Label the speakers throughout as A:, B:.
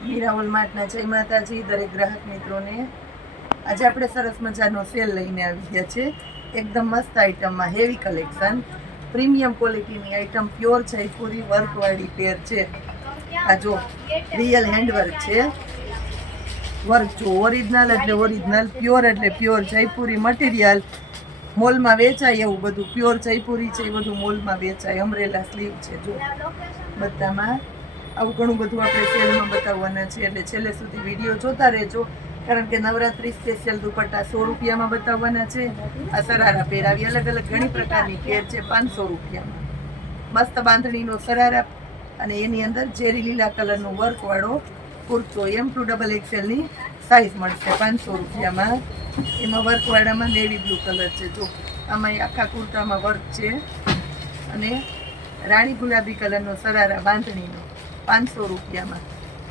A: મીરા હોલમાર્ટના જય માતાજી, દરેક ગ્રાહક મિત્રોને. આજે આપણે સરસ મજાનો સેલ લઈને આવી ગયા છે. એકદમ મસ્ત આઇટમમાં હેવી કલેક્શન પ્રીમિયમ ક્વોલિટીની આઇટમ પ્યોર જયપુરી વર્કવાળી પેર છે. આ જો રિયલ હેન્ડવર્ક છે. વર્ક જો ઓરિજિનલ એટલે ઓરિજિનલ પ્યોર એટલે પ્યોર જયપુરી મટીરિયલ મોલમાં વેચાય એવું બધું પ્યોર જયપુરી છે, એ બધું મોલમાં વેચાય. અમરેલા સ્લીવ છે, જો. બધામાં આવું ઘણું બધું આપણે સેલમાં બતાવવાના છે. એટલે છેલ્લે સુધી વીડિયો જોતા રહેજો. કારણ કે નવરાત્રી સ્પેશિયલ દુપટ્ટા સો રૂપિયામાં બતાવવાના છે. આ સરારા પહેરાવી અલગ અલગ ઘણી પ્રકારની કેર છે, પાંચસો રૂપિયામાં. મસ્ત બાંધણીનો સરારા અને એની અંદર ઝેરી લીલા કલરનો વર્કવાળો કુર્તો એમ ટુ ડબલ એક્સેલની સાઇઝ મળશે પાંચસો રૂપિયામાં. એમાં વર્કવાળામાં નેવી બ્લુ કલર છે. જો આમાં આખા કુર્તામાં વર્ક છે. અને રાણી ગુલાબી કલરનો સરારા બાંધણીનો. પાંચસો રૂપિયામાં.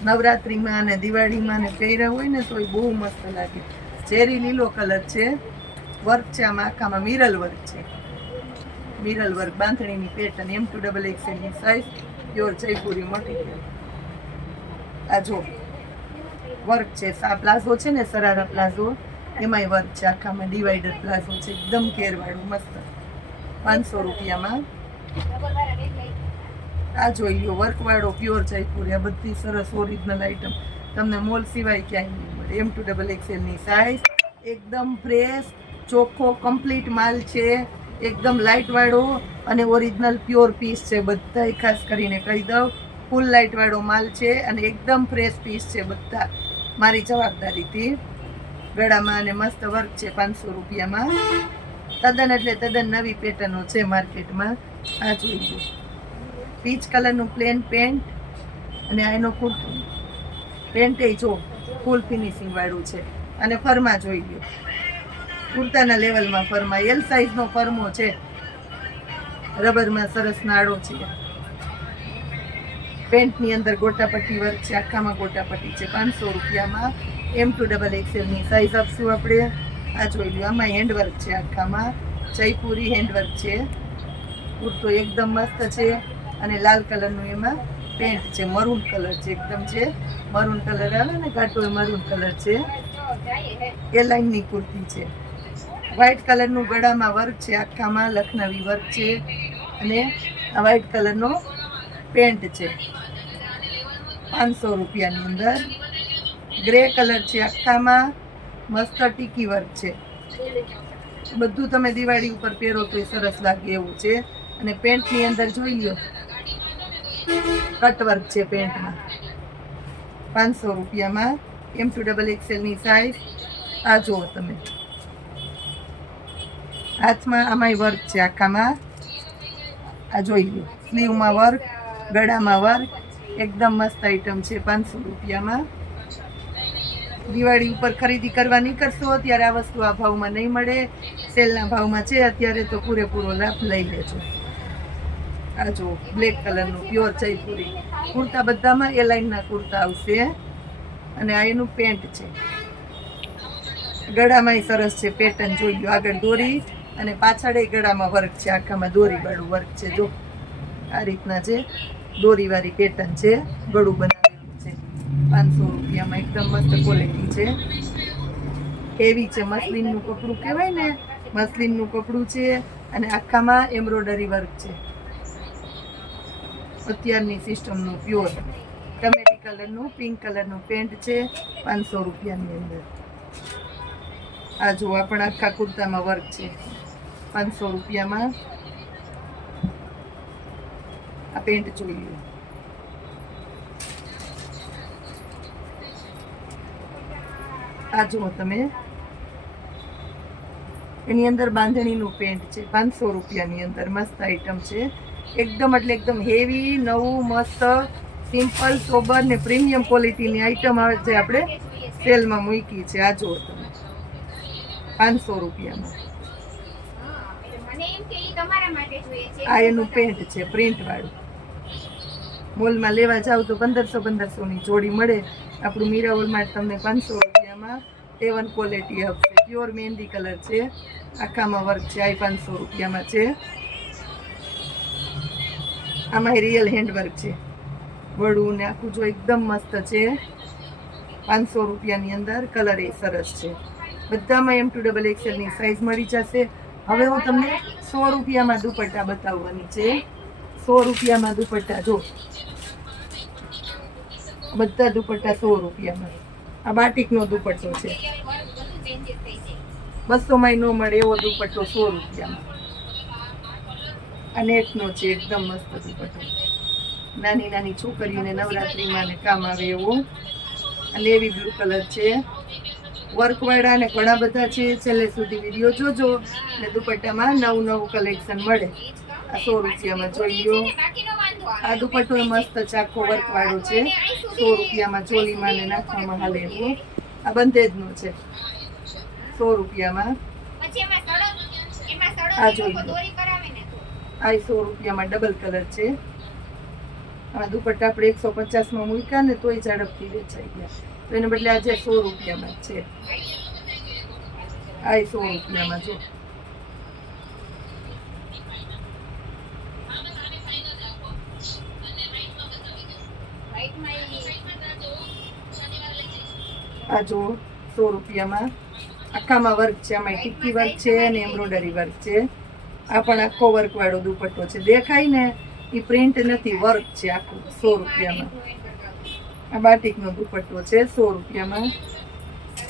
A: નવરાત્રિમાં અને દિવાળીમાં ને પહેર્યા હોય ને તો એ બહુ મસ્ત લાગે. ચેરી લીલો કલર છે. વર્ક છે આમાં, આખામાં મિરલ વર્ક છે. મિરલ વર્ક, બાંધણીની પેટર્ન એમ ટુ ડબલ એક્સેલની સાઇઝ પ્યોર જયપુરી મટીરિયલ આ જો, વર્ક છે. આ પ્લાઝો છે ને, સરારા પ્લાઝો. એમાંય વર્ક છે. આખામાં ડિવાઈડર પ્લાઝો છે. એકદમ કેરવાળું મસ્ત. પાંચસો રૂપિયામાં. આ જોઈ લો વર્કવાળો પ્યોર જયપુરી, આ બધી સરસ ઓરિજિનલ આઈટમ તમને મોલ સિવાય ક્યાંય નહીં મળે. એમ ટુ ડબલ એક્સેલની સાઇઝ એકદમ ફ્રેશ ચોખ્ખો કમ્પ્લીટ માલ છે. એકદમ લાઇટવાળો અને ઓરિજિનલ પ્યોર પીસ છે. બધા ખાસ કરીને કહી દઉં ફૂલ લાઇટવાળો માલ છે અને એકદમ ફ્રેશ પીસ છે બધા. મારી જવાબદારીથી ગળામાં અને મસ્ત વર્ક છે પાંચસો રૂપિયામાં. તદ્દન એટલે તદ્દન નવી પેટર્નો છે માર્કેટમાં આ જોઈ પીચ કલરનું પ્લેન પેન્ટ અને એનો કુર્તો, પેન્ટ એ જો ફૂલ ફિનિશિંગ વાળું છે. અને ફરમા જોઈ લો કુર્તાના લેવલમાં ફરમા. એલ સાઇઝનો ફરમો છે. રબરમાં સરસ નાળો છે. પેન્ટની અંદર ગોટાપટ્ટી વર્ક છે. આખામાં ગોટાપટ્ટી છે. પાંચસો રૂપિયામાં એમ ટુ ડબલ એક્સેલની સાઇઝ આપશું આપણે. આ જોઈ લો આમાં હેન્ડવર્ક છે આખામાં. જયપુરી હેન્ડવર્ક છે. કુર્તો એકદમ મસ્ત છે. અને લાલ કલરનું એમાં પેન્ટ છે મરૂન કલર છે એકદમ છે. મરૂન કલર આવે ને ઘાટો એ મરૂન કલર છે. એ લાઈનની કુર્તી છે. વ્હાઇટ કલરનું ગળામાં વર્ક છે, આખામાં લખનવી વર્ક છે. અને આ વ્હાઇટ કલરનો પેન્ટ છે. પાંચસો રૂપિયાની અંદર. ગ્રે કલર છે આખામાં, મસ્ત ટીકી વર્ક છે. બધું તમે દિવાળી ઉપર પહેરો તો એ સરસ લાગે એવું છે. અને પેન્ટની અંદર જોઈ લો કટવર્ક છે પેન્ટમાં. પાંચસો રૂપિયામાં એમ ટુ ડબલ એક્સેલની સાઈઝ આ જુઓ તમે. હાથમાં આમાંય વર્ક છે આખામાં. આ જોઈ લો. સ્લીવમાં વર્ક ગળામાં વર્ક એકદમ મસ્ત આઈટમ છે પાંચસો રૂપિયામાં. દિવાળી ઉપર ખરીદી કરવા નીકળશો, ત્યારે આ વસ્તુ આ ભાવમાં નહીં મળે. સેલના ભાવમાં છે, અત્યારે તો પૂરેપૂરો લાભ લઈ લેજો. આ જો બ્લેક કલરનું પ્યોર જયપુરી. કુર્તા બધામાં એ લાઈનના કુર્તા આવશે અને આ એનું પેન્ટ છે. ગળામાંય સરસ છે પેટર્ન જોઈ લો આગળ દોરી અને પાછળ ગળામાં વર્ક છે, આખામાં દોરી વાળું વર્ક છે, જો. આ રીતના છે. દોરીવાળી પેટર્ન છે, ગળું બનાવેલું છે. પાંચસો રૂપિયામાં એકદમ મસ્ત ક્વોલિટી છે. હેવી છે, મસલિનનું કપડું કહેવાય ને? મસલિનનું કપડું છે અને આખામાં એમ્બ્રોડરી વર્ક છે. અત્યારની સિસ્ટમનું પ્યોર ટમેટી કલરનું, પિંક કલરનું પેન્ટ છે, પાંચસો રૂપિયાની અંદર. આ જો પણ આખા કુર્તામાં વર્ક છે. પાંચસો રૂપિયામાં આ પેન્ટ જોઈએ. આ જુઓ તમે. એની અંદર બાંધણીનું પેન્ટ છે, પાંચસો રૂપિયાની અંદર મસ્ત આઈટમ છે. એકદમ એટલે એકદમ હેવી નવું મસ્ત સિમ્પલ સોબર ને પ્રીમિયમ ક્વોલિટીની આઈટમ આવે છે આપણે સેલમાં મૂકી છે. આ જુઓ તમે. પાંચસો રૂપિયામાં. આ એનું પેન્ટ છે પ્રિન્ટ વાળું. મોલમાં લેવા જાવ તો પંદરસો પંદરસોની જોડી મળે. આપણું મીરા હોલમાં તમને પાંચસો રૂપિયામાં એવન ક્વોલિટી આપશે પ્યોર મહેંદી કલર છે. આખામાં વર્ક છે આ પાંચસો રૂપિયામાં છે. આમાં રિયલ હેન્ડવર્ક છે. વડું ને આખું જો એકદમ મસ્ત છે. પાંચસો રૂપિયાની અંદર કલર એ સરસ છે. બધામાં એમ ટુ ડબલ એક્સેલની સાઇઝ મળી જશે. હવે હું તમને સો રૂપિયામાં દુપટ્ટા બતાવવાની છે. સો રૂપિયામાં દુપટ્ટા, જો. બધા દુપટ્ટા સો રૂપિયામાં. આ બાટિકનો દુપટ્ટો છે. બસોમાં ન મળે એવો દુપટ્ટો સો રૂપિયામાં. આ નેટનો છે એકદમ મસ્ત દુપટ્ટો. નાની નાની છોકરીઓને નવરાત્રિમાં ને કામ આવે એવો. અને એવી બ્લુ કલર છે. વર્કવાળા ને ઘણા બધા છે. છેલ્લે સુધી વીડિયો જોજો ને દુપટ્ટામાં નવું નવું કલેક્શન મળે. આ સો રૂપિયામાં જોઈ લો આ દુપટ્ટો મસ્ત મસ્ત ચાખો વર્કવાળો છે. સો રૂપિયામાં ચોલીમાં ને નાખવામાં હાલે એવું. આ બંધેજનો છે. સો રૂપિયામાં. આ જોઈ લો આ સો રૂપિયામાં ડબલ કલર છે. આ દુપટ્ટા આપણે એકસો પચાસમાં મૂક્યા ને તોય ઝડપથી વેચાઈ ગયા. તો એને બદલે આજે સો રૂપિયામાં છે. આ રૂપિયામાં જો. આ જો સો રૂપિયામાં. આખામાં વર્ક છે, આમાં ટીકી વર્ક છે અને એમ્બ્રોડરી વર્ક છે. આ પણ આખો વર્ક વાળો દુપટ્ટો છે. દેખાય ને એ પ્રિન્ટ નથી વર્ક છે આખું સો રૂપિયામાં. આ બાટિકનો દુપટ્ટો છે સો રૂપિયામાં.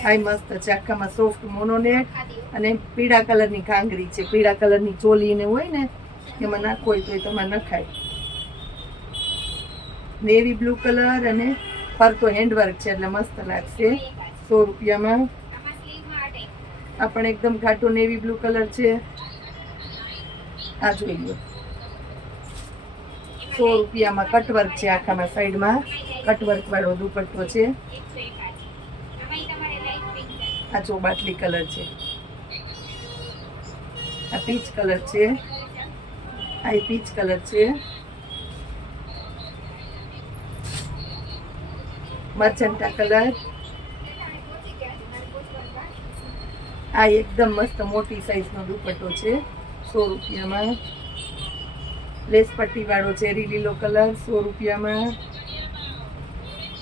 A: હાઈ મસ્ત છે આખામાં સોફ્ટ મોનોનેટ અને પીળા કલરની કાંગરી છે. પીળા કલરની ચોલી ને હોય ને એમાં નાખો હોય તો એ તમારે નખાય. નેવી બ્લુ કલર અને ફરતો હેન્ડવર્ક છે એટલે મસ્ત લાગશે. સો રૂપિયામાં. આ પણ એકદમ ઘાટો નેવી બ્લુ કલર છે. આ જોઈ લો. સો રૂપિયામાં કટવર્ક છે આખામાં સાઈડમાં. કટવર્ક વાળો દુપટ્ટો છે. આ ચોબાટલી કલર છે. આ પીચ કલર છે. આ પીચ કલર છે. મર્ચન્ટા કલર આ એકદમ મસ્ત મોટી સાઈઝનો દુપટ્ટો છે. સો રૂપિયામાં. લેસ પટ્ટી વાળો ચેરી લીલો કલર, સો રૂપિયામાં.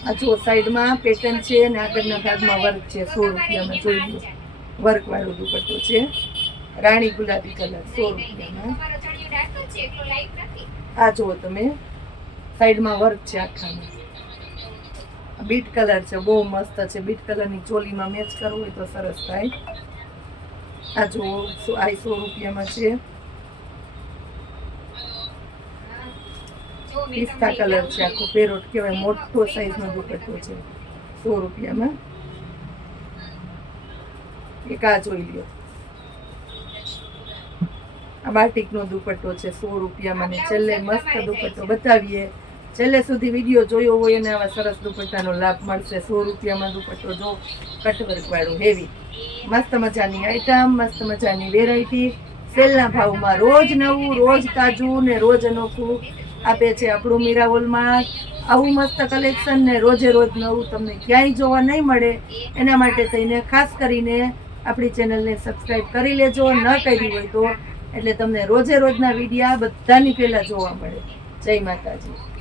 A: આ જો સાઈડમાં પેટર્ન છે અને આગળના ભાગમાં વર્ક છે, સો રૂપિયામાં જોઈ લો. વર્ક વાળો દુપટ્ટો છે. રાણી ગુલાબી કલર, સો રૂપિયામાં. આ જુઓ તમે, સાઈડમાં વર્ક છે આખામાં. બીટ કલર છે, બહુ મસ્ત છે. બીટ કલરની ચોલીમાં મેચ કરવું હોય તો સરસ થાય. આ જો સો રૂપિયામાં છે. પિસ્તા કલર છે, આખો પેરોટ કહેવાય, મોટો સાઈઝનો દુપટ્ટો છે, સો રૂપિયામાં. એક આ જોઈ લ્યો. આ બાટિકનો દુપટ્ટો છે, સો રૂપિયામાં ને છેલ્લે મસ્ત દુપટ્ટો. બતાવીએ છેલ્લે સુધી વીડિયો જોયો હોય અને આવા સરસ દુપટ્ટાનો લાભ મળશે. સો રૂપિયામાં દુપટ્ટો જો કટવર્કવાળું હેવી મસ્ત મજાની આઈટમ મસ્ત મજાની વેરાયટી સેલના ભાવમાં રોજ નવું, રોજ તાજું ને રોજ અનોખું આપે છે આપણું મીરાવોલમાં. આવું મસ્ત કલેક્શન ને રોજે રોજ નવું તમને ક્યાંય જોવા નહીં મળે. એના માટે થઈને ખાસ કરીને આપણી ચેનલને સબસ્ક્રાઈબ કરી લેજો, ન કરી હોય તો. એટલે તમને રોજે રોજના વિડીયા બધાની પહેલાં જોવા મળે. જય માતાજી.